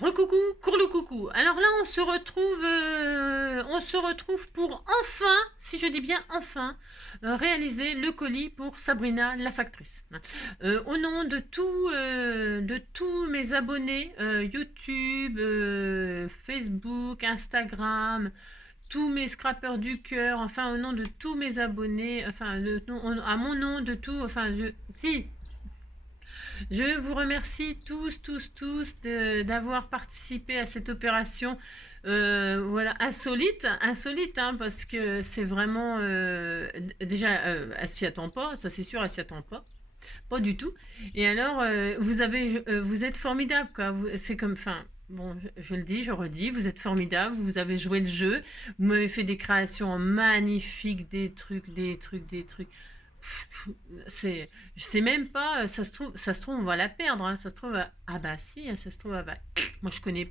Recoucou, courle coucou. Alors là, on se retrouve pour enfin, si je dis bien enfin, réaliser le colis pour Sabrina, la factrice. Au nom de tous mes abonnés, YouTube, Facebook, Instagram, tous mes scrappers du cœur, enfin au nom de tous mes abonnés, enfin à mon nom de tout, enfin si. Je vous remercie tous d'avoir participé à cette opération voilà, insolite, hein, parce que c'est vraiment... déjà, elle s'y attend pas, ça c'est sûr, elle s'y attend pas. Pas du tout. Et alors, vous êtes formidable, quoi. C'est comme... Enfin, bon, je le dis, je redis, vous êtes formidable, vous avez joué le jeu, vous m'avez fait des créations magnifiques, des trucs. C'est, je sais même pas, ça se trouve, on va la perdre, hein, ça se trouve, ah bah si, hein, ça se trouve, ah bah, moi je connais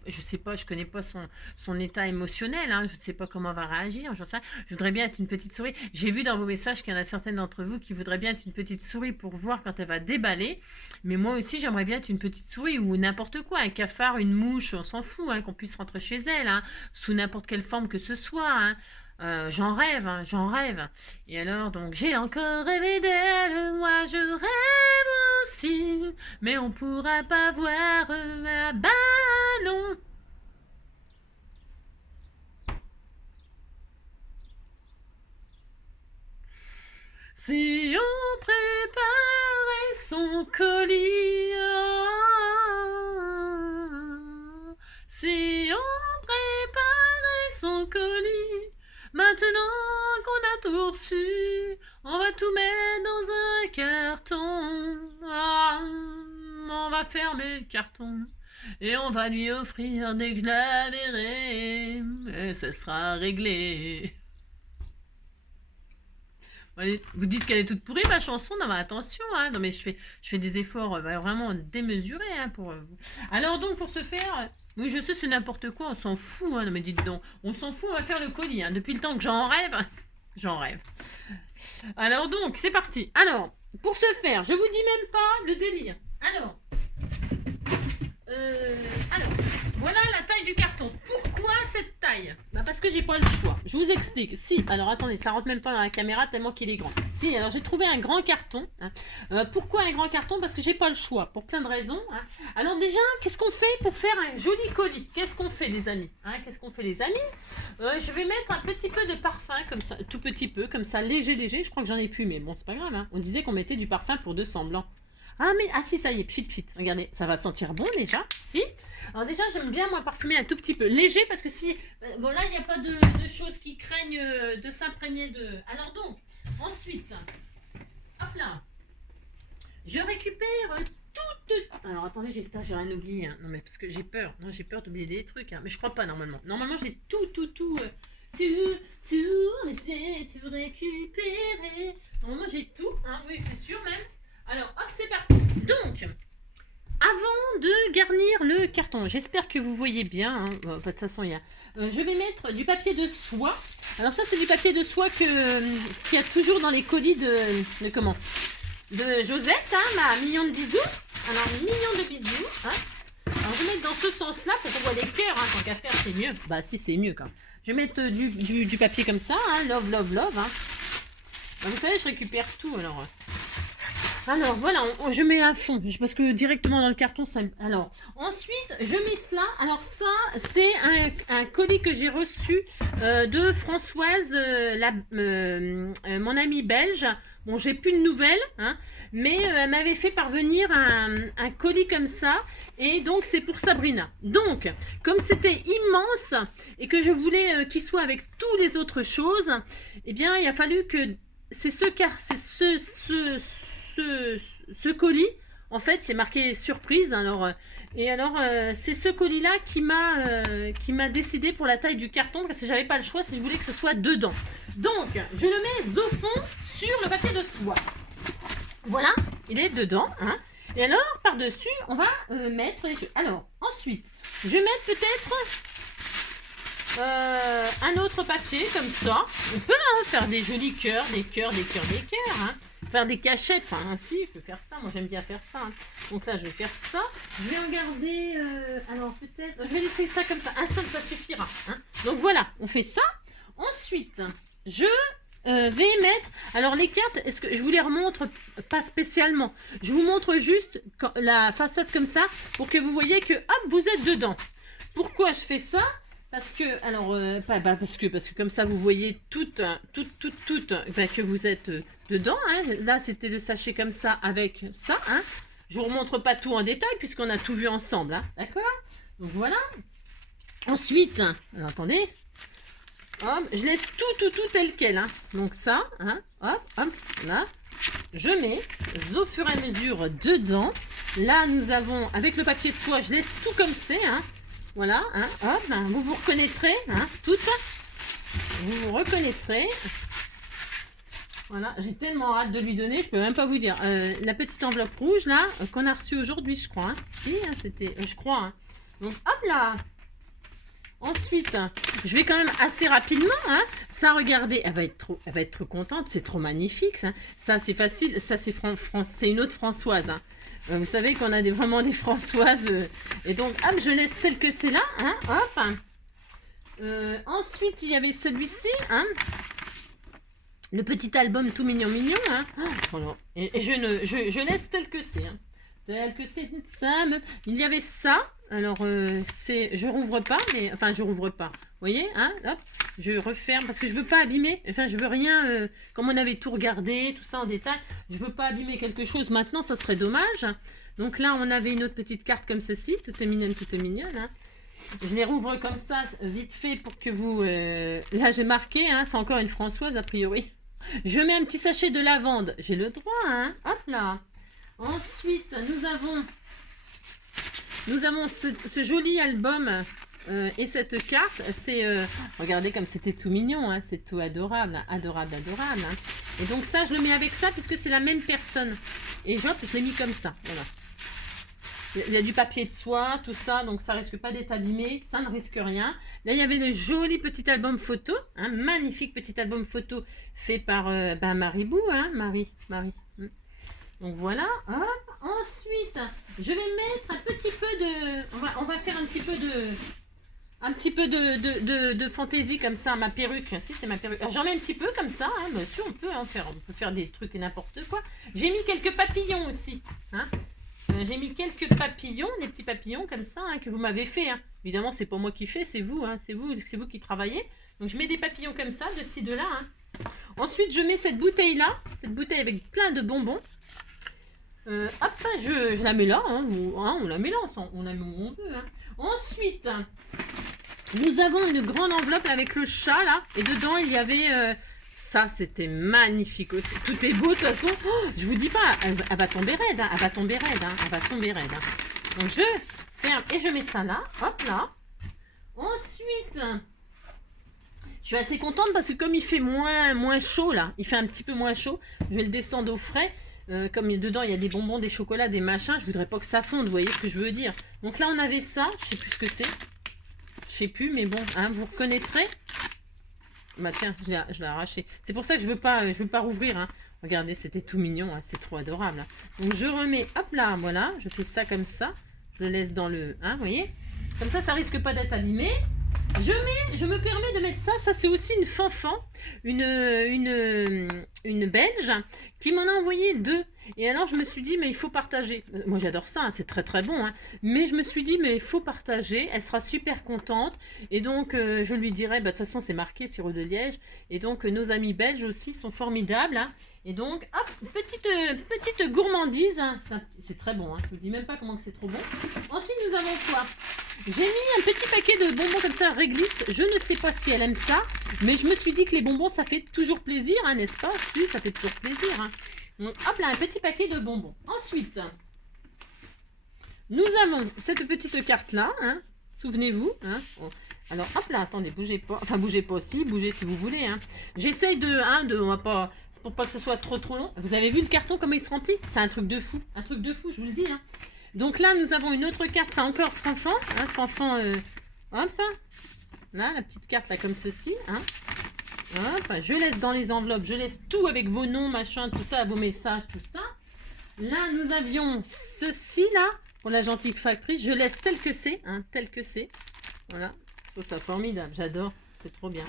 pas son état émotionnel, hein, je sais pas comment elle va réagir, j'en sais rien. Je voudrais bien être une petite souris. J'ai vu dans vos messages qu'il y en a certaines d'entre vous qui voudraient bien être une petite souris pour voir quand elle va déballer, mais moi aussi j'aimerais bien être une petite souris ou n'importe quoi, un cafard, une mouche, on s'en fout, hein, qu'on puisse rentrer chez elle, hein, sous n'importe quelle forme que ce soit, hein. J'en rêve, hein, j'en rêve. Et alors, donc, j'ai encore rêvé d'elle, moi je rêve aussi, mais on pourra pas voir, ah bah non. Si on préparait son colis, oh, si on préparait son colis, maintenant qu'on a tout reçu, on va tout mettre dans un carton. Ah, on va fermer le carton et on va lui offrir dès que je la verrai, et ce sera réglé. Vous dites qu'elle est toute pourrie, ma chanson. Non, mais attention, hein. Non, mais je fais des efforts vraiment démesurés, hein, pour vous. Alors, donc, pour ce faire, oui, je sais, c'est n'importe quoi, on s'en fout, hein. Non, mais dites donc, on s'en fout, on va faire le colis, hein. Depuis le temps que j'en rêve, j'en rêve. Alors, donc, c'est parti. Alors, pour ce faire, je vous dis même pas le délire. Alors, voilà la taille du carton. Pourquoi cette taille? Bah parce que j'ai pas le choix. Je vous explique. Si, alors attendez, ça rentre même pas dans la caméra tellement qu'il est grand. Si, alors j'ai trouvé un grand carton, hein. Pourquoi un grand carton? Parce que j'ai pas le choix, pour plein de raisons, hein. Alors déjà, qu'est-ce qu'on fait pour faire un joli colis? Qu'est-ce qu'on fait, les amis, hein? Qu'est-ce qu'on fait, les amis? Je vais mettre un petit peu de parfum, comme ça, tout petit peu, comme ça, léger. Je crois que j'en ai plus, mais bon, c'est pas grave, hein. On disait qu'on mettait du parfum pour de semblant. Ah si, ça y est, pchit, regardez, ça va sentir bon déjà, si. Alors déjà, j'aime bien, moi, parfumer un tout petit peu léger, parce que si, bon là, il n'y a pas de choses qui craignent de s'imprégner de... Alors donc, ensuite, hop là, je récupère Alors attendez, j'espère que j'ai rien oublié, hein. Non mais parce que j'ai peur, non, j'ai peur d'oublier des trucs, hein. Mais je crois pas normalement. Normalement, j'ai tout récupéré. Normalement, j'ai tout, hein, oui, c'est sûr même. Alors, hop, c'est parti. Donc, avant de garnir le carton, j'espère que vous voyez bien, hein. De toute façon, il y a... je vais mettre du papier de soie. Alors ça, c'est du papier de soie qu'il y a toujours dans les colis de comment? De Josette, hein, ma mignonne bisou. Alors, mignon de bisous, hein. Alors, je vais mettre dans ce sens-là pour qu'on voit les cœurs, hein, tant qu'à faire, c'est mieux. Bah si, c'est mieux, quand même. Je vais mettre du papier comme ça, hein, love, hein. Bah, vous savez, je récupère tout, alors... Alors voilà, je mets à fond, parce que directement dans le carton, ça... Alors, ensuite, je mets cela. Alors ça, c'est un colis que j'ai reçu de Françoise, mon amie belge. Bon, j'ai plus de nouvelles, hein, mais elle m'avait fait parvenir un colis comme ça. Et donc, c'est pour Sabrina. Donc, comme c'était immense et que je voulais qu'il soit avec toutes les autres choses, eh bien, il a fallu que... C'est ce colis, en fait, c'est marqué surprise. Alors, c'est ce colis-là qui m'a décidé pour la taille du carton, parce que j'avais pas le choix si je voulais que ce soit dedans. Donc, je le mets au fond sur le papier de soie. Voilà, il est dedans, hein. Et alors, par-dessus, on va mettre les choses. Alors, ensuite, je vais mettre peut-être un autre papier, comme ça. On peut, hein, faire des jolis cœurs, hein. faire des cachettes. Hein. Si, je peux faire ça. Moi, j'aime bien faire ça. Hein. Donc là, je vais faire ça. Je vais en garder... alors, peut-être... Je vais laisser ça comme ça. Un seul, ça suffira. Hein. Donc, voilà. On fait ça. Ensuite, je vais mettre... Alors, les cartes, est-ce que je vous les remontre pas spécialement. Je vous montre juste la façade comme ça pour que vous voyez que, hop, vous êtes dedans. Pourquoi je fais ça? Parce que, alors, parce que comme ça, vous voyez tout, que vous êtes dedans. Hein. Là, c'était le sachet comme ça avec ça. Hein. Je ne vous remontre pas tout en détail puisqu'on a tout vu ensemble. Hein. D'accord? Donc, voilà. Ensuite, alors, attendez. Hop, je laisse tout tel quel. Hein. Donc, ça, hein, hop, là. Je mets au fur et à mesure dedans. Là, nous avons, avec le papier de soie, je laisse tout comme c'est, hein. Voilà, hein, hop, vous vous reconnaîtrez, hein, toutes. Vous vous reconnaîtrez. Voilà, j'ai tellement hâte de lui donner, je peux même pas vous dire. La petite enveloppe rouge, là, qu'on a reçue aujourd'hui, je crois. Hein. Si, hein, c'était, je crois. Hein. Donc, hop là. Ensuite, je vais quand même assez rapidement. Hein. Ça, regardez, elle va être trop contente. C'est trop magnifique. Ça c'est facile. Ça, c'est une autre Françoise. Hein. Vous savez qu'on a vraiment des Françoises. Et donc, hop, je laisse tel que c'est là. Hein, hop. Ensuite, il y avait celui-ci. Hein, le petit album tout mignon. Hein. Oh, et je laisse tel que c'est. Hein. Tel que c'est. Il y avait ça. Alors, je rouvre pas, mais... Enfin, je rouvre pas. Vous voyez, hein, hop, je referme, parce que je veux pas abîmer. Enfin, je veux rien... comme on avait tout regardé, tout ça en détail, je veux pas abîmer quelque chose. Maintenant, ça serait dommage. Donc là, on avait une autre petite carte comme ceci. Tout est mignonne. Hein. Je les rouvre comme ça, vite fait, pour que vous... Là, j'ai marqué, hein, c'est encore une Françoise, a priori. Je mets un petit sachet de lavande. J'ai le droit, hein. Hop là. Ensuite, nous avons ce joli album et cette carte. C'est regardez comme c'était tout mignon, hein, c'est tout adorable, hein, adorable. Hein. Et donc ça, je le mets avec ça puisque c'est la même personne. Et hop, je l'ai mis comme ça. Voilà. Il y a du papier de soie, tout ça, donc ça risque pas d'être abîmé, ça ne risque rien. Là, il y avait le joli petit album photo, un magnifique petit album photo fait par Maribou, hein, Marie. Donc voilà, hop. Ensuite, je vais mettre un petit peu de... On va faire un petit peu de fantaisie comme ça, ma perruque. Si, c'est ma perruque. J'en mets un petit peu comme ça, hein. Bien sûr, on peut faire des trucs et n'importe quoi. J'ai mis quelques papillons aussi. Hein. J'ai mis quelques papillons, des petits papillons comme ça, hein, que vous m'avez fait. Hein. Évidemment, c'est pas moi qui fais, c'est vous, hein, c'est vous qui travaillez. Donc je mets des papillons comme ça, de ci, de là. Hein. Ensuite, je mets cette bouteille-là, cette bouteille avec plein de bonbons. Hop, je la mets là, hein, on la met là, on la met où on veut. Hein. Ensuite, nous avons une grande enveloppe avec le chat là, et dedans il y avait ça, c'était magnifique aussi. Tout est beau de toute façon. Oh, je vous dis pas, elle va tomber raide, hein, elle va tomber raide. Hein. Donc je ferme et je mets ça là, hop là. Ensuite, je suis assez contente parce que comme il fait moins chaud là, il fait un petit peu moins chaud, je vais le descendre au frais. Comme dedans il y a des bonbons, des chocolats, des machins, je voudrais pas que ça fonde, vous voyez ce que je veux dire. Donc là on avait ça, je sais plus ce que c'est. Je sais plus, mais bon, hein, vous reconnaîtrez. Bah tiens, je l'ai arraché. C'est pour ça que je veux pas rouvrir. Hein. Regardez, c'était tout mignon, hein, c'est trop adorable. Hein. Donc je remets, hop là, voilà, je fais ça comme ça. Je le laisse dans le... Hein, vous voyez. Comme ça risque pas d'être abîmé. Je me permets de mettre ça. Ça, c'est aussi une fanfan, une Belge, qui m'en a envoyé 2. Et alors, je me suis dit, mais il faut partager. Moi, j'adore ça, hein, c'est très très bon. Hein. Mais je me suis dit, mais il faut partager. Elle sera super contente. Et donc, je lui dirai, bah, de toute façon, c'est marqué sirop de Liège. Et donc, nos amis belges aussi sont formidables. Hein. Et donc, hop, petite gourmandise. Hein. C'est très bon. Hein. Je ne vous dis même pas comment que c'est trop bon. Ensuite, nous avons quoi? J'ai mis un petit paquet de bonbons comme ça, réglisse. Je ne sais pas si elle aime ça. Mais je me suis dit que les bonbons, ça fait toujours plaisir, hein, n'est-ce pas? Si, ça fait toujours plaisir. Hein. Donc, hop là, un petit paquet de bonbons. Ensuite, nous avons cette petite carte-là. Hein. Souvenez-vous. Hein. Alors, hop là, attendez, bougez pas. Enfin, bougez pas aussi, bougez si vous voulez. Hein. J'essaye on va pas... Pour pas que ce soit trop long. Vous avez vu le carton, comment il se remplit? C'est un truc de fou. Un truc de fou, je vous le dis. Hein. Donc là, nous avons une autre carte. C'est encore Fanfan. Hein, Fanfan, hop. Là, la petite carte, là, comme ceci. Hein. Hop, je laisse dans les enveloppes, je laisse tout avec vos noms, machin, tout ça, vos messages, tout ça. Là, nous avions ceci, là, pour la gentille factrice. Je laisse tel que c'est, hein, tel que c'est. Voilà, je trouve ça formidable, j'adore, c'est trop bien.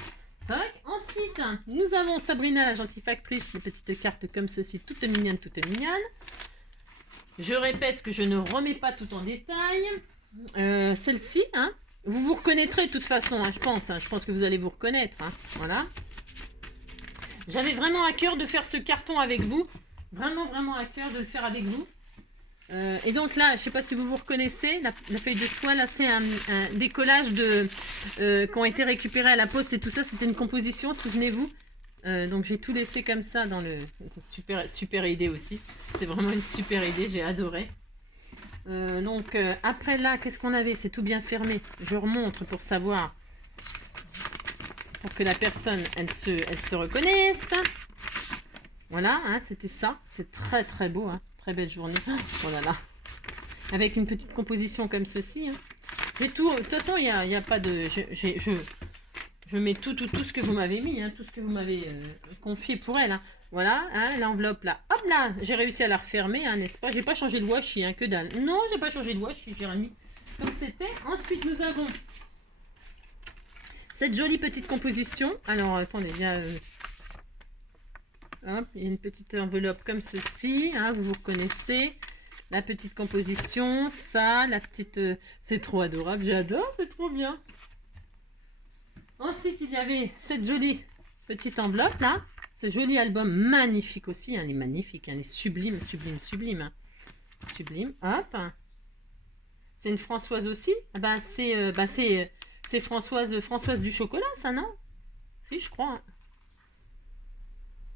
Tac. Ensuite, nous avons Sabrina, la gentille factrice, les petites cartes comme ceci, toutes mignonnes, toutes mignonnes. Je répète que je ne remets pas tout en détail. Celle-ci, hein, vous vous reconnaîtrez de toute façon, hein, je pense que vous allez vous reconnaître, hein, voilà. J'avais vraiment à cœur de faire ce carton avec vous. Vraiment à cœur de le faire avec vous. Et donc là, je ne sais pas si vous vous reconnaissez, la feuille de soie, là, c'est un décollage qui ont été récupérés à la poste et tout ça. C'était une composition, souvenez-vous. Donc j'ai tout laissé comme ça dans le... Super idée aussi. C'est vraiment une super idée, j'ai adoré. Après là, qu'est-ce qu'on avait? C'est tout bien fermé. Je remontre pour savoir... Pour que la personne, elle se reconnaisse. Voilà, hein, c'était ça. C'est très beau, hein. Très belle journée. Oh là là. Avec une petite composition comme ceci. Hein. J'ai tout. De toute façon, il n'y a pas de... Je mets tout ce que vous m'avez mis. Hein, tout ce que vous m'avez confié pour elle. Hein. Voilà, hein, l'enveloppe là. Hop là, j'ai réussi à la refermer, hein, n'est-ce pas? J'ai pas changé de washi, hein, que dalle. Non, j'ai pas changé de washi, j'ai remis comme c'était. Ensuite, nous avons cette jolie petite composition. Alors, attendez, il y a... Hop, il y a une petite enveloppe comme ceci, hein, vous vous reconnaissez. La petite composition, ça, la petite... c'est trop adorable, j'adore, c'est trop bien. Ensuite, il y avait cette jolie petite enveloppe là. Ce joli album magnifique aussi, hein, il est magnifique, hein, il est sublime. Hein. Sublime, hop. C'est une Françoise aussi. C'est Françoise du chocolat, ça, non? Si, je crois.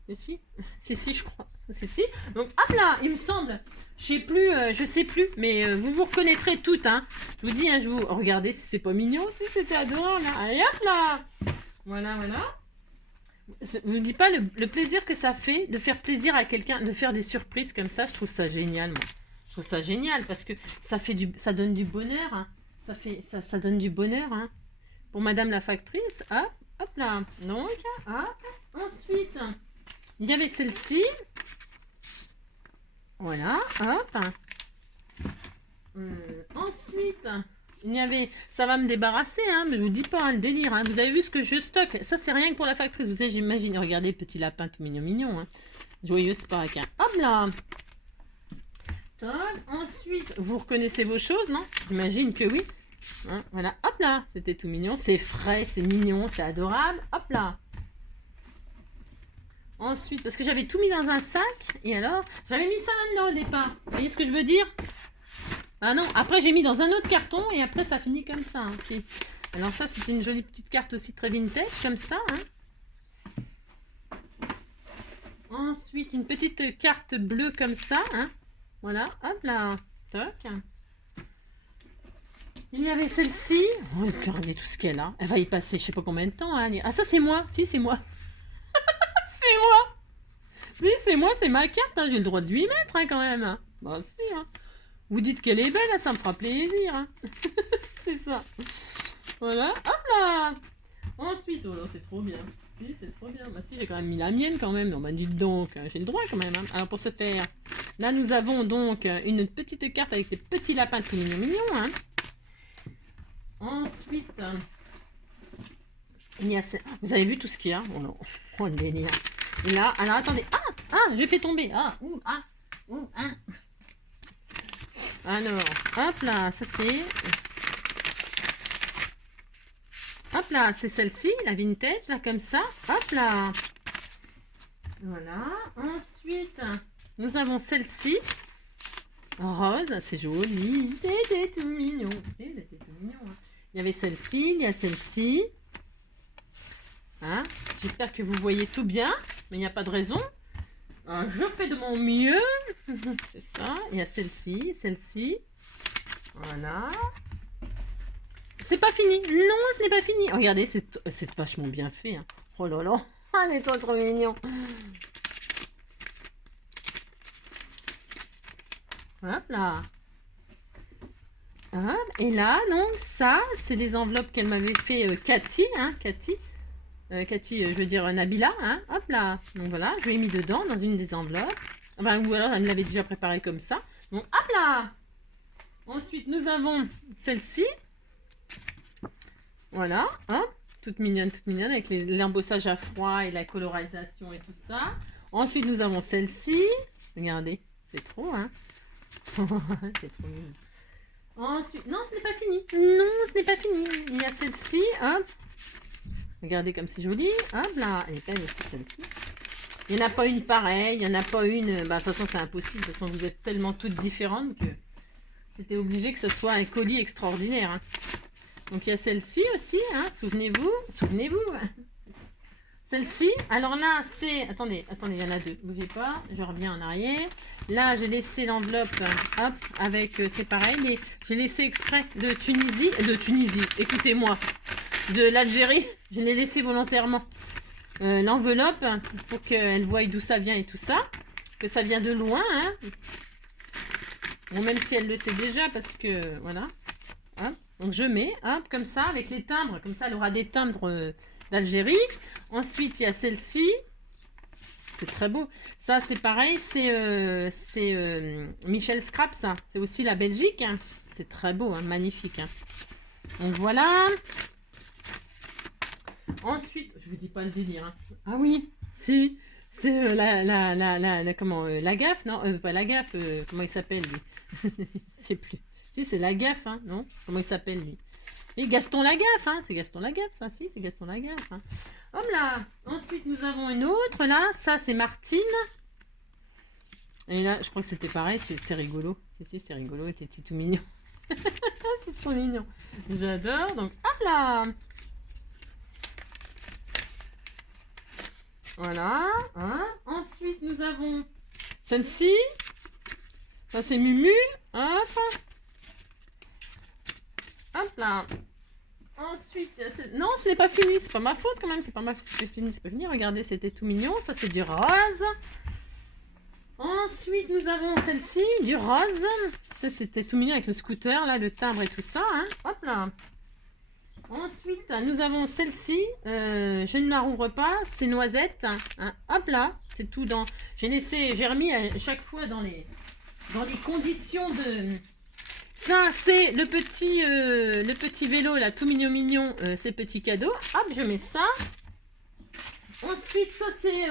Hein. Si, je crois. Si. Donc, hop là, il me semble. Je sais plus, mais vous vous reconnaîtrez toutes, hein. Je vous dis, hein, regardez si c'est pas mignon, si c'était adorable. Hein. Allez, hop là. Voilà. Je vous dis pas le plaisir que ça fait de faire plaisir à quelqu'un, de faire des surprises comme ça. Je trouve ça génial, moi. Je trouve ça génial parce que ça donne du bonheur. Hein. Ça donne du bonheur, hein. Pour Madame la factrice, hop là. Donc, hop. Ensuite... il y avait celle-ci. Voilà, hop. Ensuite, il y avait... ça va me débarrasser, hein, mais je vous dis pas, hein, le délire. Hein. Vous avez vu ce que je stocke? Ça, c'est rien que pour la factrice. Vous savez, j'imagine. Regardez, petit lapin tout mignon. Hein. Joyeuse Pâques. Hein. Hop là. Ensuite, vous reconnaissez vos choses, non? J'imagine que oui. Hein, voilà, hop là. C'était tout mignon. C'est frais, c'est mignon, c'est adorable. Hop là. Ensuite, parce que j'avais tout mis dans un sac, et alors, j'avais mis ça là-dedans au départ. Vous voyez ce que je veux dire? Ah non, après j'ai mis dans un autre carton, et après ça finit comme ça. Hein, si. Alors ça, c'est une jolie petite carte aussi très vintage, comme ça. Hein. Ensuite, une petite carte bleue comme ça. Hein. Voilà, hop là. Toc. Il y avait celle-ci. Oh, regardez tout ce qu'elle a. Elle va y passer je sais pas combien de temps. Hein. Ah, ça c'est moi. Si, c'est moi. C'est moi. Oui, c'est moi, c'est ma carte. Hein. J'ai le droit de lui mettre hein, quand même. Hein. Bah si. Hein. Vous dites qu'elle est belle, hein, ça me fera plaisir. Hein. C'est ça. Voilà. Hop là. Ensuite, oh, c'est trop bien. Oui, c'est trop bien. Bah si, j'ai quand même mis la mienne quand même. Non, bah dites donc, j'ai le droit quand même. Hein. Alors pour ce faire, là nous avons donc une petite carte avec des petits lapins tout mignons. Hein. Ensuite, il y a... vous avez vu tout ce qu'il y a? Oh non, oh le délire. Et là, alors attendez. J'ai fait tomber. Alors, hop là, ça c'est... hop là, c'est celle-ci, la vintage, là, comme ça. Hop là. Voilà. Ensuite, nous avons celle-ci. Rose, c'est joli. C'était tout mignon. Hein. Il y avait celle-ci, il y a celle-ci. Hein? J'espère que vous voyez tout bien, mais il n'y a pas de raison. Je fais de mon mieux. C'est ça. Il y a celle-ci. Voilà. C'est pas fini. Non, ce n'est pas fini. Regardez, c'est vachement bien fait. Hein. Oh là là. On est trop mignon. Hop là. Hop. Et là, donc, ça, c'est des enveloppes qu'elle m'avait fait Cathy. Hein, Cathy. Cathy, je veux dire Nabila, hein, hop là. Donc voilà, je l'ai mis dedans dans une des enveloppes. Enfin, ou alors elle me l'avait déjà préparé comme ça. Donc hop là. Ensuite, nous avons celle-ci. Voilà, hop, toute mignonne, avec l'embossage à froid et la colorisation et tout ça. Ensuite, nous avons celle-ci. Regardez, c'est trop, hein. C'est trop mignon. Ensuite, non, ce n'est pas fini. Non, ce n'est pas fini. Il y a celle-ci, hop. Regardez comme c'est joli. Hop là, elle est belle aussi celle-ci. Il n'y en a pas une pareille, il n'y en a pas une... Bah, de toute façon, c'est impossible. De toute façon, vous êtes tellement toutes différentes que c'était obligé que ce soit un colis extraordinaire. Hein. Donc, il y a celle-ci aussi, hein. Souvenez-vous. Celle-ci, alors là, c'est... Attendez, il y en a deux. Bougez pas, je reviens en arrière. Là, j'ai laissé l'enveloppe, hop, avec... c'est pareil, mais j'ai laissé exprès de Tunisie, écoutez-moi. De l'Algérie, je l'ai laissé volontairement. L'enveloppe, pour qu'elle voie d'où ça vient et tout ça. Que ça vient de loin, hein. Bon, même si elle le sait déjà, parce que, voilà. Hop. Donc, je mets, hop, comme ça, avec les timbres. Comme ça, elle aura des timbres d'Algérie. Ensuite, il y a celle-ci. C'est très beau. Ça, c'est pareil, c'est Michel Scrap, ça. C'est aussi la Belgique. Hein. C'est très beau, hein, magnifique. Hein. Donc, voilà. Ensuite, je vous dis pas le délire. Hein. Ah oui, si, c'est la gaffe, non, pas la gaffe, comment il s'appelle lui? Je sais plus. Si, c'est la gaffe, hein, non? Comment il s'appelle lui? Et Gaston Lagaffe, hein, c'est Gaston Lagaffe, ça, si, c'est Gaston Lagaffe. Hein. Hop là. Ensuite, nous avons une autre, là, ça, c'est Martine. Et là, je crois que c'était pareil, c'est rigolo. Si, c'est rigolo, et c'était tout mignon. C'est trop mignon. J'adore, donc, hop là. Voilà. Hein. Ensuite, nous avons celle-ci. Ça, c'est Mumu. Hop. Hop là. Ensuite, il y a cette... Non, ce n'est pas fini. C'est pas ma faute quand même. C'est pas ma faute. C'est fini. C'est pas fini. Regardez, c'était tout mignon. Ça, c'est du rose. Ensuite, nous avons celle-ci, du rose. Ça, c'était tout mignon avec le scooter, là, le timbre et tout ça. Hein. Hop là. Ensuite, nous avons celle-ci. Je ne la rouvre pas. C'est noisette. Hein. Hop là. C'est tout dans... J'ai remis à chaque fois dans les conditions de... Ça, c'est le petit vélo, là, tout mignon. C'est petit cadeau. Hop, je mets ça. Ensuite, ça, c'est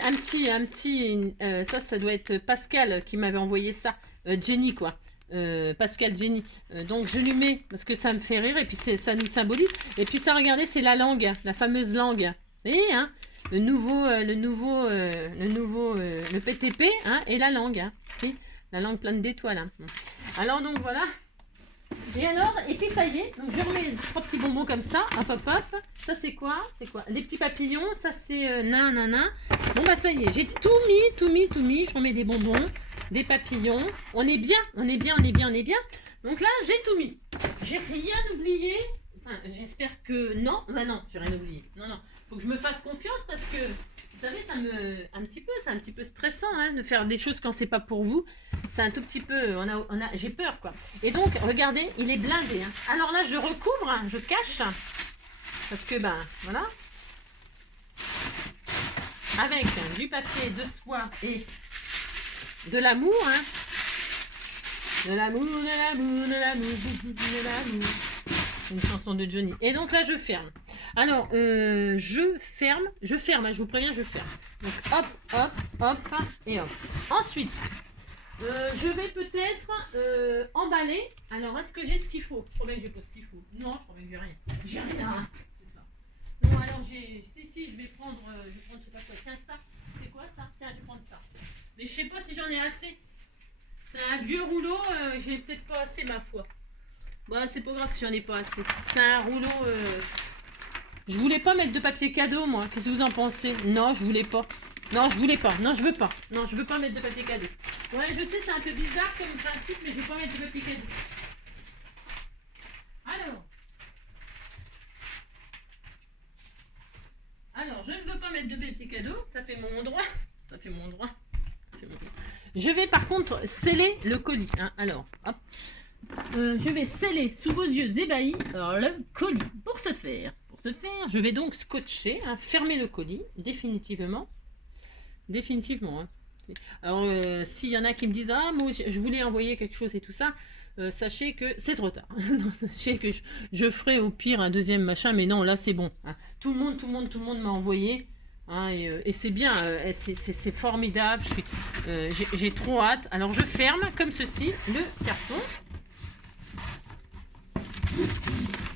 un petit... ça doit être Pascal qui m'avait envoyé ça. Jenny, quoi. Pascal Jenny. Donc je lui mets parce que ça me fait rire et puis ça nous symbolise. Et puis ça, regardez, c'est la langue, la fameuse langue. Vous voyez, hein, le PTP, hein, et la langue. Hein, la langue pleine d'étoiles. Hein. Alors donc voilà. Et alors, et puis ça y est, donc je remets 3 petits bonbons comme ça, hop. Ça c'est quoi? Des petits papillons, ça c'est nanana. Bon bah ça y est, j'ai tout mis. Je remets des bonbons, des papillons. On est bien. Donc là, j'ai tout mis. J'ai rien oublié. Enfin, j'espère que non. Bah non, j'ai rien oublié. Non. Faut que je me fasse confiance parce que, vous savez, c'est un petit peu stressant hein, de faire des choses quand c'est pas pour vous. C'est un tout petit peu, j'ai peur quoi. Et donc, regardez, il est blindé. Hein. Alors là, je recouvre, hein, je cache. Parce que, ben, voilà. Avec du papier de soie et de l'amour, hein. De l'amour. C'est une chanson de Johnny. Et donc là, je ferme. Alors, je ferme, hein, je vous préviens, je ferme. Donc, hop, et hop. Ensuite, je vais peut-être emballer. Alors, est-ce que j'ai ce qu'il faut? Je crois bien que j'ai pas ce qu'il faut. Non, je crois bien que j'ai rien. J'ai rien, c'est ça. Non, alors je vais prendre, je sais pas quoi. Tiens, ça. C'est quoi ça? Tiens, je vais prendre ça. Mais je sais pas si j'en ai assez. C'est un vieux rouleau, j'ai peut-être pas assez, ma foi. Bon, c'est pas grave si j'en ai pas assez. C'est un rouleau... Je voulais pas mettre de papier cadeau, moi. Qu'est-ce que vous en pensez? Non, je voulais pas. Non, je voulais pas. Non, je veux pas. Non, je veux pas mettre de papier cadeau. Ouais, je sais, c'est un peu bizarre comme principe, mais je vais pas mettre de papier cadeau. Alors, je ne veux pas mettre de papier cadeau. Ça fait mon droit. Je vais par contre sceller le colis. Hein. Alors, hop. je vais sceller sous vos yeux ébahis le colis. Pour ce faire, je vais donc scotcher, hein, fermer le colis définitivement. Définitivement. Hein. Alors, s'il y en a qui me disent « Ah, moi, je voulais envoyer quelque chose et tout ça », sachez que c'est trop tard. Sachez que je ferai au pire un deuxième machin, mais non, là, c'est bon. Hein. Tout le monde m'a envoyé. Hein, et c'est bien, c'est formidable. J'ai trop hâte. Alors, je ferme comme ceci le carton.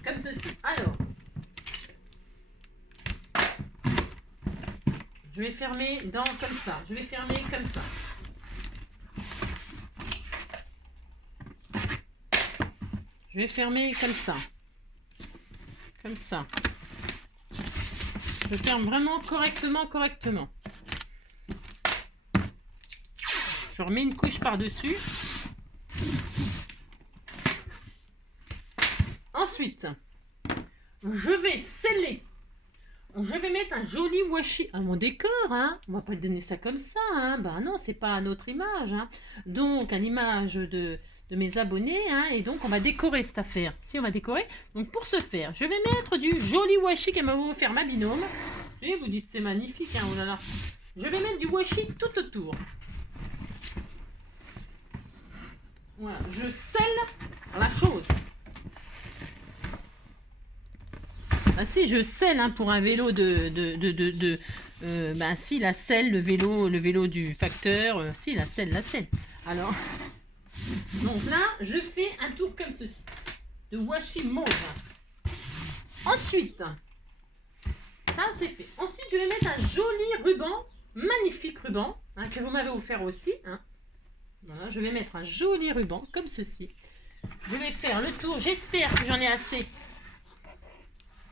Comme ceci. Alors, je vais fermer comme ça. Je vais fermer comme ça. Je vais fermer comme ça. Comme ça. Je ferme vraiment correctement. Je remets une couche par-dessus. Ensuite, je vais sceller. Je vais mettre un joli washi à mon décor, hein. On va pas donner ça comme ça, hein. Ben non, c'est pas à notre image, hein. Donc, à l'image de mes abonnés, hein. Et donc, on va décorer cette affaire. Si, on va décorer. Donc, pour ce faire, je vais mettre du joli washi qu'elle m'a offert ma binôme. Et vous dites, c'est magnifique, hein. Oh là là. Je vais mettre du washi tout autour. Voilà, je scelle la chose. Ah si, je scelle, hein, pour un vélo si, la selle, le vélo du facteur, si, la selle. Alors, donc là, je fais un tour comme ceci, de washi mauve. Ensuite, ça c'est fait. Ensuite, je vais mettre un joli ruban, magnifique ruban, hein, que vous m'avez offert aussi. Hein. Voilà, je vais mettre un joli ruban, comme ceci. Je vais faire le tour, j'espère que j'en ai assez.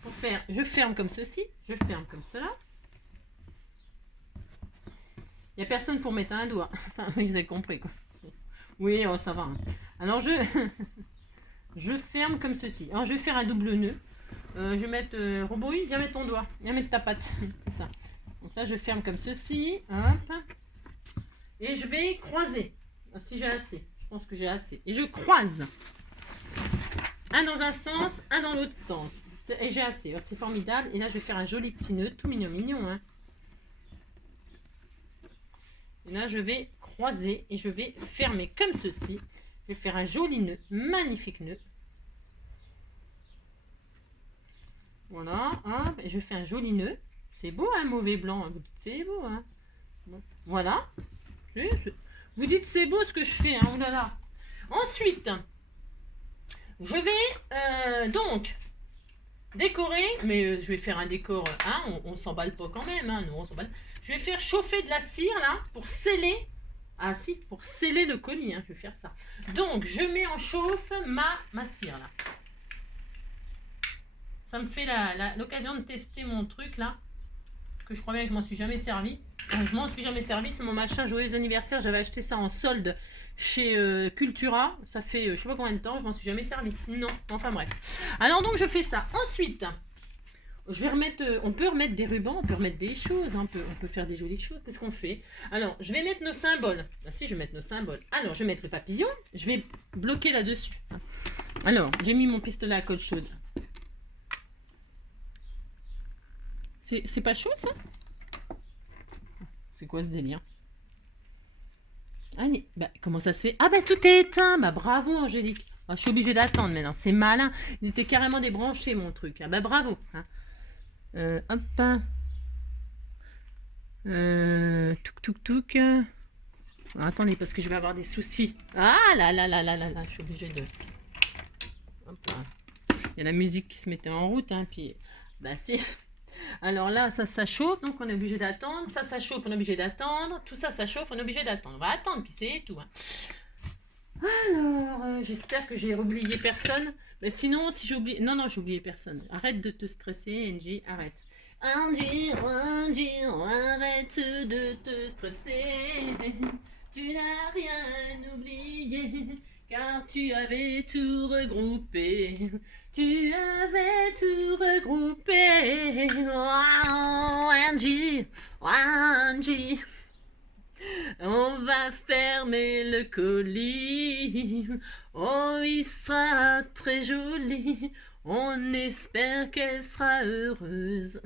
Pour faire, je ferme comme ceci, je ferme comme cela. Il n'y a personne pour mettre un doigt. Enfin, vous avez compris quoi. Oui, oh, ça va. Hein. Alors je ferme comme ceci. Alors je vais faire un double nœud. Je vais mettre Robouille, viens mettre ton doigt, viens mettre ta patte. C'est ça. Donc là je ferme comme ceci. Hop. Et je vais croiser. Si j'ai assez. Je pense que j'ai assez. Et je croise. Un dans un sens, un dans l'autre sens. Et j'ai assez, c'est formidable. Et là, je vais faire un joli petit nœud, tout mignon. Hein. Et là, je vais croiser et je vais fermer comme ceci. Je vais faire un joli nœud, magnifique nœud. Voilà, hop, et je fais un joli nœud. C'est beau, un mauvais blanc. Vous dites, c'est beau, hein. Voilà. Vous dites, c'est beau ce que je fais, hein. Oh là là. Ensuite, je vais donc décorer, mais je vais faire un décor, hein, on s'emballe pas quand même, hein, nous on s'emballe. Je vais faire chauffer de la cire là pour sceller, pour sceller le colis, hein, je vais faire ça. Donc je mets en chauffe ma cire là. Ça me fait l'occasion de tester mon truc là, que je crois bien que je m'en suis jamais servi. Je m'en suis jamais servi, c'est mon machin joyeux anniversaire, j'avais acheté ça en solde chez Cultura, ça fait je sais pas combien de temps, je m'en suis jamais servi. Non, enfin bref. Alors donc je fais ça. Ensuite, je vais remettre, on peut remettre des rubans, on peut remettre des choses, hein, on peut faire des jolies choses. Qu'est-ce qu'on fait? Alors, je vais mettre nos symboles. Ah, si, je vais mettre nos symboles. Alors, je vais mettre le papillon, je vais bloquer là-dessus. Alors, j'ai mis mon pistolet à colle chaude. C'est pas chaud ça? C'est quoi ce délire? Allez, bah, comment ça se fait? Ah bah tout est éteint. Bah bravo Angélique. Ah, je suis obligée d'attendre maintenant. C'est malin. Il était carrément débranché mon truc. Ah bah bravo. Hein. Hop. Touk. Alors, attendez parce que je vais avoir des soucis. Ah là. Je suis obligée de. Hop là. Il y a la musique qui se mettait en route. Hein, puis bah si. Alors là, ça chauffe, donc on est obligé d'attendre. Ça chauffe, on est obligé d'attendre. Tout ça, ça chauffe, on est obligé d'attendre. On va attendre, puis c'est tout. Hein. Alors, j'espère que j'ai oublié personne. Mais sinon, si j'ai oublié... Non, j'ai oublié personne. Arrête de te stresser, Angie, arrête. Angie, arrête de te stresser. Tu n'as rien oublié, car tu avais tout regroupé. Tu avais tout regroupé. Oh, Angie. On va fermer le colis. Oh, il sera très joli. On espère qu'elle sera heureuse.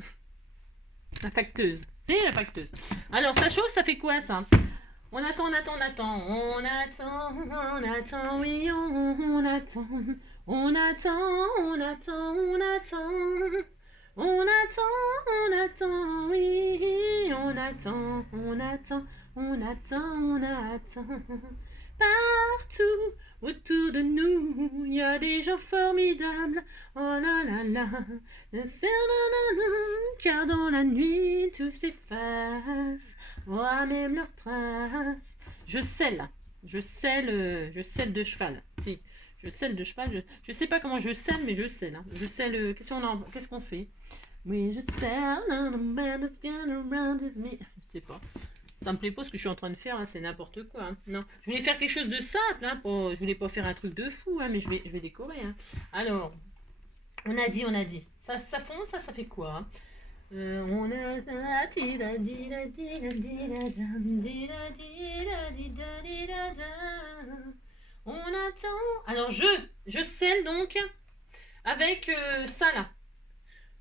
La facteuse. C'est la facteuse. Alors, ça chauffe, ça fait quoi ça? On attend, on attend, on attend. On attend, on attend, oui, on attend. On attend, on attend, on attend. On attend, on attend, oui, on attend, on attend, on attend, on attend. Partout autour de nous, il y a des gens formidables. Oh là là là, car dans la nuit tout s'efface. Oh, même leurs traces. Je selle de cheval. Si, je selle de cheval. Je sais pas comment je selle, mais je selle. Hein. Je selle. Qu'est-ce qu'on fait? Oui, je selle. Je sais pas. Ça me plaît pas ce que je suis en train de faire, hein, c'est n'importe quoi. Hein. Non, je voulais faire quelque chose de simple, hein, je voulais pas faire un truc de fou, hein, mais je vais décorer. Hein. Alors, on a dit. Ça fond, ça fait quoi hein? On a on attend. Alors je scelle donc avec ça là.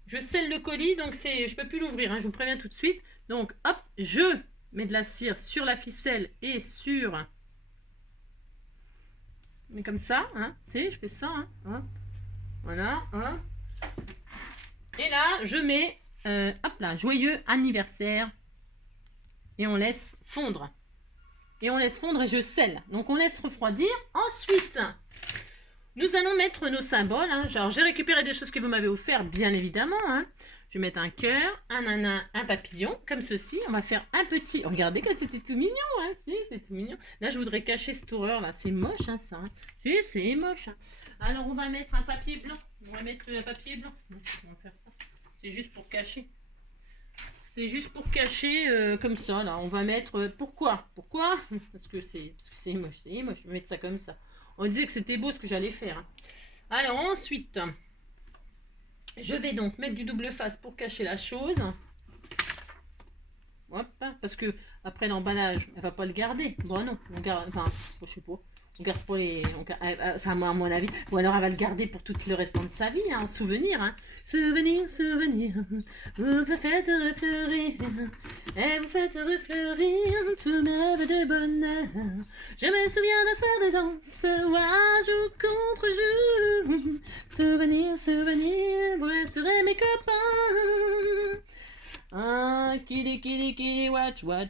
Je scelle le colis, donc je peux plus l'ouvrir, hein, je vous préviens tout de suite. Donc hop, je mets de la cire sur la ficelle et sur. Mais comme ça, hein, je fais ça, hein, voilà, hein. Et là, je mets, hop là, joyeux anniversaire. Et on laisse fondre. Et je scelle. Donc on laisse refroidir. Ensuite, nous allons mettre nos symboles. Hein. Genre, j'ai récupéré des choses que vous m'avez offert, bien évidemment. Hein. Je vais mettre un cœur, un nana, un papillon, comme ceci. On va faire un petit... Regardez que c'était tout mignon, hein. Si, c'est tout mignon. Là, je voudrais cacher cette horreur, là. C'est moche, hein, ça. Hein. Si, c'est moche. Hein. Alors, on va mettre un papier blanc. On va mettre un papier blanc. On va faire ça. C'est juste pour cacher. C'est juste pour cacher comme ça, là. On va mettre... pourquoi? Parce que c'est moche, c'est moche. Je vais mettre ça comme ça. On disait que c'était beau ce que j'allais faire. Hein. Alors, ensuite... Je vais donc mettre du double face pour cacher la chose. Hop, parce que après l'emballage, elle va pas le garder. Bon non, on garde, enfin, je sais pas. On garde pas les, c'est à mon avis. Ou alors elle va le garder pour tout le restant de sa vie, hein, en souvenir. Hein. Souvenir, vous faites refleurir, et vous faites refleurir tous mes rêves de bonheur. Je me souviens d'un soir de danse, jour contre jour. Souvenir, vous resterez mes copains. Ah, kitty, watch, ok.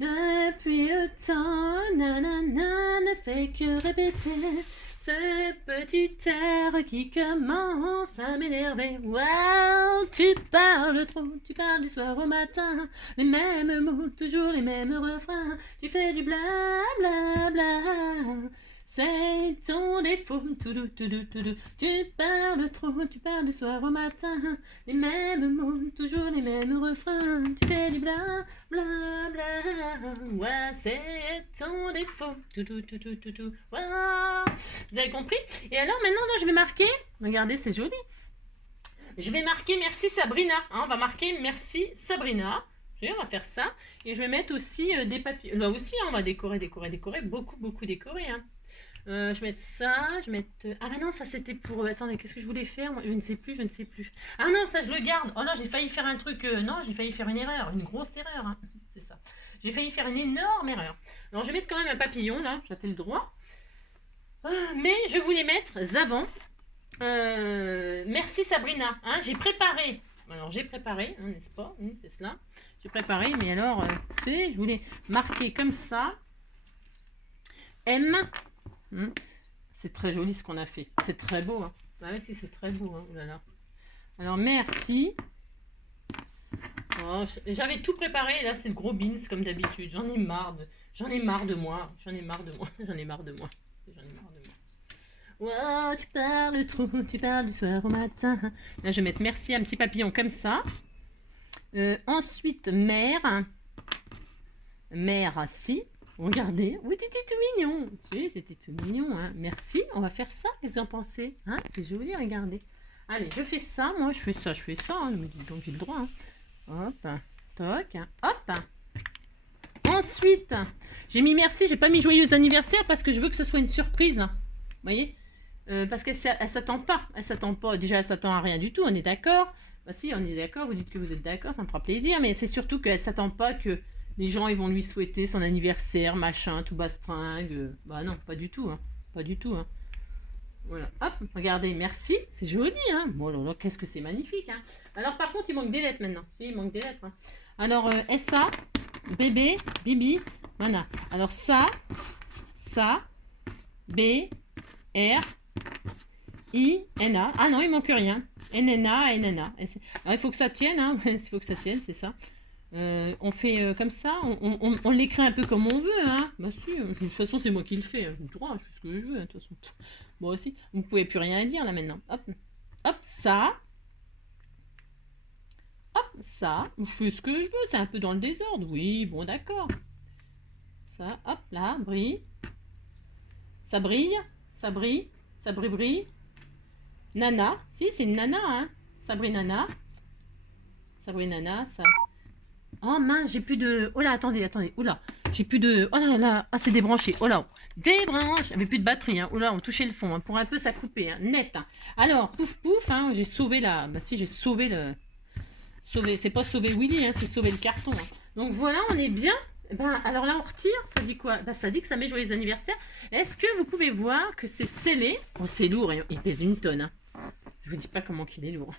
Depuis le temps, nanana, ne fait que répéter ce petit air qui commence à m'énerver. Wow, tu parles trop, tu parles du soir au matin, les mêmes mots, toujours les mêmes refrains, tu fais du bla bla bla. C'est ton défaut, toudou. Tu parles trop, tu parles du soir au matin. Les mêmes mots, toujours les mêmes refrains. Tu fais du bla bla bla. Ouais, c'est ton défaut, toudou. Ouais. Vous avez compris? Et alors maintenant, là, je vais marquer. Regardez, c'est joli. Je vais marquer merci Sabrina. Hein, on va marquer merci Sabrina. On va faire ça. Et je vais mettre aussi des papiers. Là aussi, hein, on va décorer. Beaucoup décorer. Hein. Je vais mettre ça, ah mais non, ça c'était pour... Attendez, qu'est-ce que je voulais faire? Moi, je ne sais plus. Ah non, ça je le garde. Oh là, j'ai failli faire un truc... Non, j'ai failli faire une erreur, une grosse erreur. Hein. C'est ça. J'ai failli faire une énorme erreur. Alors je vais mettre quand même un papillon, là, j'appelle le droit. Mais je voulais mettre avant. Merci Sabrina. Hein, j'ai préparé. Alors j'ai préparé, hein, n'est-ce pas? C'est cela. J'ai préparé, mais alors, je voulais marquer comme ça. M... C'est très joli ce qu'on a fait. C'est très beau. Hein. Ah oui, si, c'est très beau. Hein. Oh là là. Alors, merci. Oh, j'avais tout préparé. Là, c'est le gros beans, comme d'habitude. J'en ai marre de moi. Oh, tu parles trop. Tu parles du soir au matin. Là, je vais mettre merci, un petit papillon comme ça. Ensuite, mère. Mère, si. Regardez, oui, c'était tout mignon. Oui, c'était tout mignon. Hein. Merci, on va faire ça. Qu'est-ce que vous en pensez hein? C'est joli, regardez. Allez, je fais ça. Moi, je fais ça. Hein. Donc, j'ai le droit. Hein. Hop. Toc. Hop. Ensuite, j'ai mis merci, j'ai pas mis joyeux anniversaire parce que je veux que ce soit une surprise. Vous voyez, parce qu'elle s'attend pas. Elle s'attend pas. Déjà, elle s'attend à rien du tout, on est d'accord. Bah si, on est d'accord, vous dites que vous êtes d'accord, ça me fera plaisir. Mais c'est surtout qu'elle s'attend pas que les gens ils vont lui souhaiter son anniversaire, machin, tout bastringue. Bah non, pas du tout. Hein. Pas du tout. Hein. Voilà, hop, regardez, merci, c'est joli, hein. Bon, alors, qu'est-ce que c'est magnifique, hein. Alors, par contre, il manque des lettres maintenant. Si, il manque des lettres. Hein. Alors, SA, bébé, bibi, voilà. Alors, ça, B, R, I, N, A. Ah non, il manque rien. NNA, NNA. Alors, il faut que ça tienne, hein. Il faut que ça tienne, c'est ça. On fait comme ça, on l'écrit un peu comme on veut, hein. Bah si, de toute façon c'est moi qui le fais, j'ai le droit, je fais ce que je veux, hein, de toute façon. Moi aussi, vous ne pouvez plus rien dire là maintenant. Hop, hop, ça. Hop, ça. Je fais ce que je veux, c'est un peu dans le désordre. Oui, bon d'accord. Ça, hop, là, brille. Ça brille, ça brille, ça brille. Nana, si, c'est une nana, hein. Ça brille nana. Ça brille nana, ça... Oh mince, j'ai plus de... Oh là, attendez. Oh là, j'ai plus de... Oh là là, ah c'est débranché. Oh là, débranche. J'avais plus de batterie. Hein. Oh là, on touchait le fond. Hein. Pour un peu, ça coupait. Hein. Net. Hein. Alors, pouf pouf, hein, j'ai sauvé la... Bah si, j'ai sauvé le... Sauvé, c'est pas sauver Willy, hein, c'est sauver le carton. Hein. Donc voilà, on est bien. Ben, alors là, on retire. Ça dit quoi? Ben, ça dit que ça met joyeux anniversaire. Est-ce que vous pouvez voir que c'est scellé? Oh, c'est lourd. Il pèse une tonne. Hein. Je vous dis pas comment qu'il est lourd.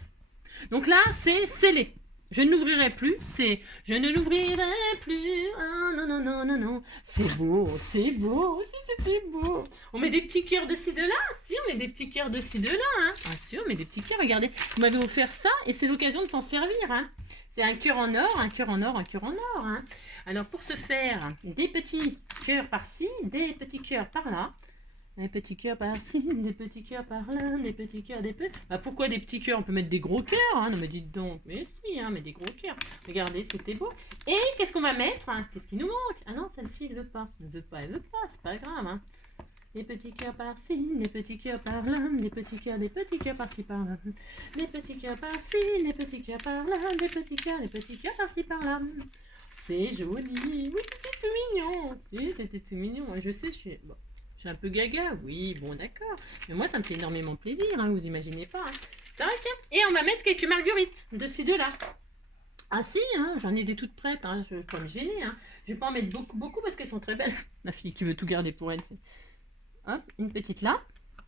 Donc là, c'est scellé. Je ne l'ouvrirai plus, c'est je ne l'ouvrirai plus. Oh, non, non, non, non, non. C'est beau, si c'était beau. On met des petits cœurs de ci, de là. Si, on met des petits cœurs de ci, de là. Hein. Bien sûr, on met des petits cœurs. Regardez, vous m'avez offert ça et c'est l'occasion de s'en servir. Hein. C'est un cœur en or, un cœur en or, un cœur en or. Hein. Alors, pour ce faire, des petits cœurs par-ci, des petits cœurs par-là. Des petits cœurs par-ci, des petits cœurs par-là, des petits cœurs, des petits... Bah pourquoi des petits cœurs? On peut mettre des gros cœurs, hein. Non mais dites donc. Mais si, hein, mais des gros cœurs. Regardez, c'était beau. Et qu'est-ce qu'on va mettre? Hein? Qu'est-ce qui nous manque? Ah non, celle-ci, elle veut pas. Elle veut pas, c'est pas grave. Hein. Des petits cœurs par-ci, des petits cœurs par-là, des petits cœurs par-ci, par-là. Des petits cœurs par-ci, des petits cœurs par-là, des petits cœurs par-ci, par-là. C'est joli. Oui, c'était tout mignon. Si, c'était tout mignon. Je sais, je suis... Bon. Je suis un peu gaga, oui, bon d'accord. Mais moi, ça me fait énormément plaisir, hein, vous imaginez pas. Hein. Tac, et on va mettre quelques marguerites de ci, de là. Ah si, hein, j'en ai des toutes prêtes, hein, je ne vais pas me gêner. Hein. Je vais pas en mettre beaucoup parce qu'elles sont très belles. La fille qui veut tout garder pour elle. Hop, une petite là.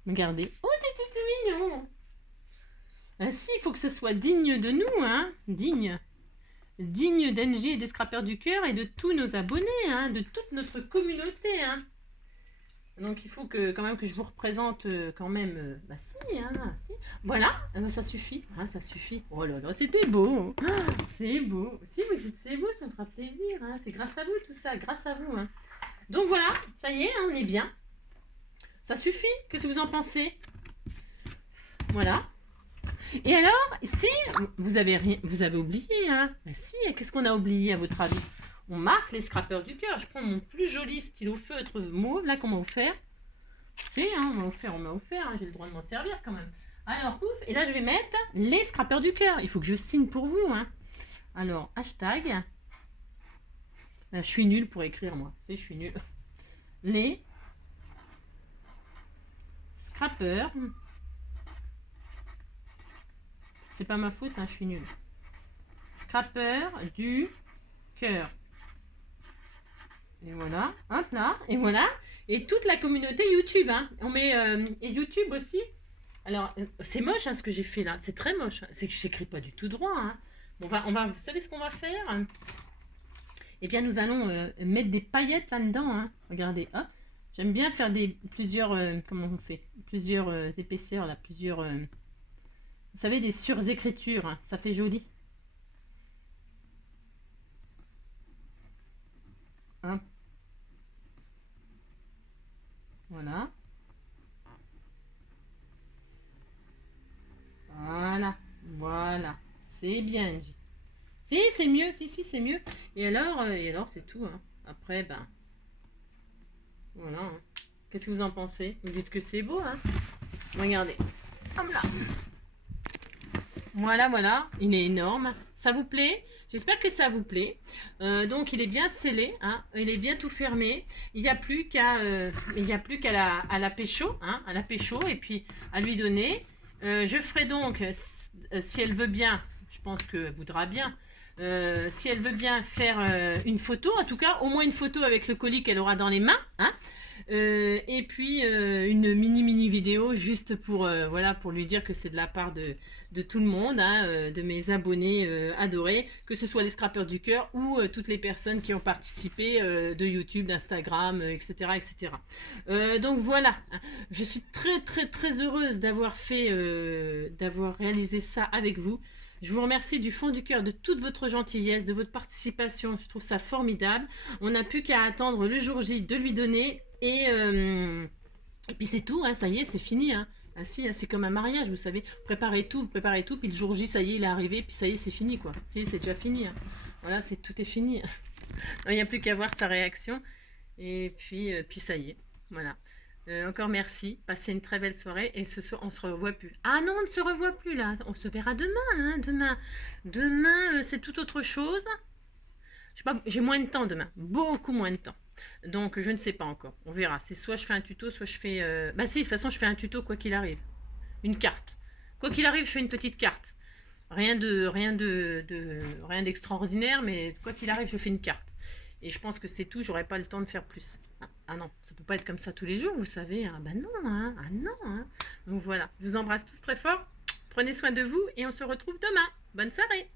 Regardez. Oh, t'es mignon. Ah si, il faut que ce soit digne de nous, hein. Digne d'Engie et des scrappeurs du cœur et de tous nos abonnés, hein, de toute notre communauté, hein. Donc il faut que quand même que je vous représente quand même. Bah si, hein, si. Voilà, ça suffit. Ah, ça suffit. Oh là là, c'était beau. Ah, c'est beau. Si vous dites c'est beau, ça me fera plaisir. Hein. C'est grâce à vous tout ça, grâce à vous. Hein. Donc voilà, ça y est, hein, on est bien. Ça suffit. Qu'est-ce que vous en pensez? Voilà. Et alors, si vous avez oublié, hein. Bah si, qu'est-ce qu'on a oublié à votre avis? On marque les scrappeurs du cœur. Je prends mon plus joli stylo feutre mauve, là, qu'on m'a offert. Si, hein, on m'a offert, hein, j'ai le droit de m'en servir quand même. Alors, pouf, et là, je vais mettre les scrappeurs du cœur. Il faut que je signe pour vous, hein. Alors, hashtag. Là, je suis nulle pour écrire, moi. Tu sais, je suis nulle. Les scrappeurs. C'est pas ma faute, hein, je suis nulle. Scrappeurs du cœur. Et voilà, hop là, et voilà. Et toute la communauté YouTube, hein. On met et YouTube aussi. Alors, c'est moche hein, ce que j'ai fait là, c'est très moche. C'est que je n'écris pas du tout droit. Hein. Bon, vous savez ce qu'on va faire? Eh bien, nous allons mettre des paillettes là-dedans. Hein. Regardez, hop. J'aime bien faire plusieurs, comment on fait? Plusieurs épaisseurs, là, plusieurs... vous savez, des surécritures, hein. Ça fait joli. Hop. Voilà. Voilà. C'est bien. Si, c'est mieux. Si, c'est mieux. Et alors c'est tout. Hein. Après, ben... Voilà. Hein. Qu'est-ce que vous en pensez? Vous dites que c'est beau, hein? Regardez. Hop là. Voilà, voilà, il est énorme. Ça vous plaît? J'espère que ça vous plaît. Donc il est bien scellé, hein, il est bien tout fermé. Il n'y a plus qu'à à la pécho, hein, à la pécho et puis à lui donner. Je ferai donc, si elle veut bien, je pense qu'elle voudra bien, si elle veut bien faire une photo, en tout cas au moins une photo avec le colis qu'elle aura dans les mains, hein. Et puis une mini vidéo juste pour voilà pour lui dire que c'est de la part de tout le monde, hein, de mes abonnés adorés, que ce soit les scrappeurs du cœur ou toutes les personnes qui ont participé de YouTube, d'Instagram, etc., etc. Donc voilà, je suis très heureuse d'avoir réalisé ça avec vous. Je vous remercie du fond du cœur de toute votre gentillesse, de votre participation. Je trouve ça formidable. On n'a plus qu'à attendre le jour J de lui donner. Et puis c'est tout, hein, ça y est, c'est fini. Hein. Ah si, hein, c'est comme un mariage, vous savez. Vous préparez tout, puis le jour J, ça y est, il est arrivé, puis ça y est, c'est fini, quoi. Si, c'est déjà fini. Hein. Voilà, tout est fini. Il n'y a plus qu'à voir sa réaction. Et puis ça y est. Voilà. Encore merci. Passez une très belle soirée. Et ce soir, on se revoit plus. Ah non, on ne se revoit plus là. On se verra demain. Hein, demain c'est tout autre chose. Je sais pas, j'ai moins de temps demain. Beaucoup moins de temps. Donc je ne sais pas encore. On verra. C'est soit je fais un tuto, soit je fais. Bah si, de toute façon, je fais un tuto quoi qu'il arrive. Une carte. Quoi qu'il arrive, je fais une petite carte. Rien d'extraordinaire, mais quoi qu'il arrive, je fais une carte. Et je pense que c'est tout, j'aurai pas le temps de faire plus. Ah non, ça peut pas être comme ça tous les jours, vous savez. Ah bah non, hein. Ah non. Hein. Donc voilà, je vous embrasse tous très fort. Prenez soin de vous et on se retrouve demain. Bonne soirée.